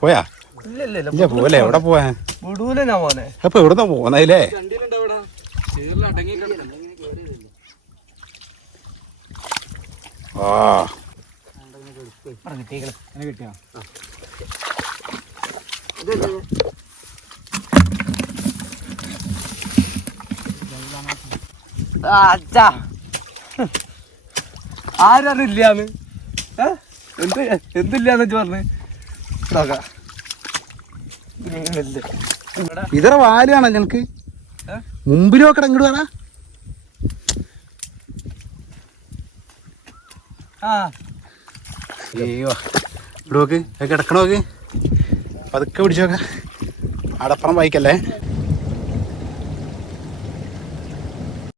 പോയാ ഇല്ല പോലെ എവിടെ പോവാ അപ്പൊ എവിടുന്ന പോന്നല്ലേ കിട്ടിയാ ആരറിയില്ലാന്ന് എന്തില്ലാന്ന് വെച്ച് പറഞ്ഞ് ഇതറ വാലാണോ ഞങ്ങക്ക് മുമ്പിൽ നോക്കട ഇങ്ങോട്ട് വേണ അയ്യോ ഇവിടെ നോക്ക് കിടക്കണോക്ക് പതുക്കെ പിടിച്ചോക്ക അടപ്പുറം വായിക്കല്ലേ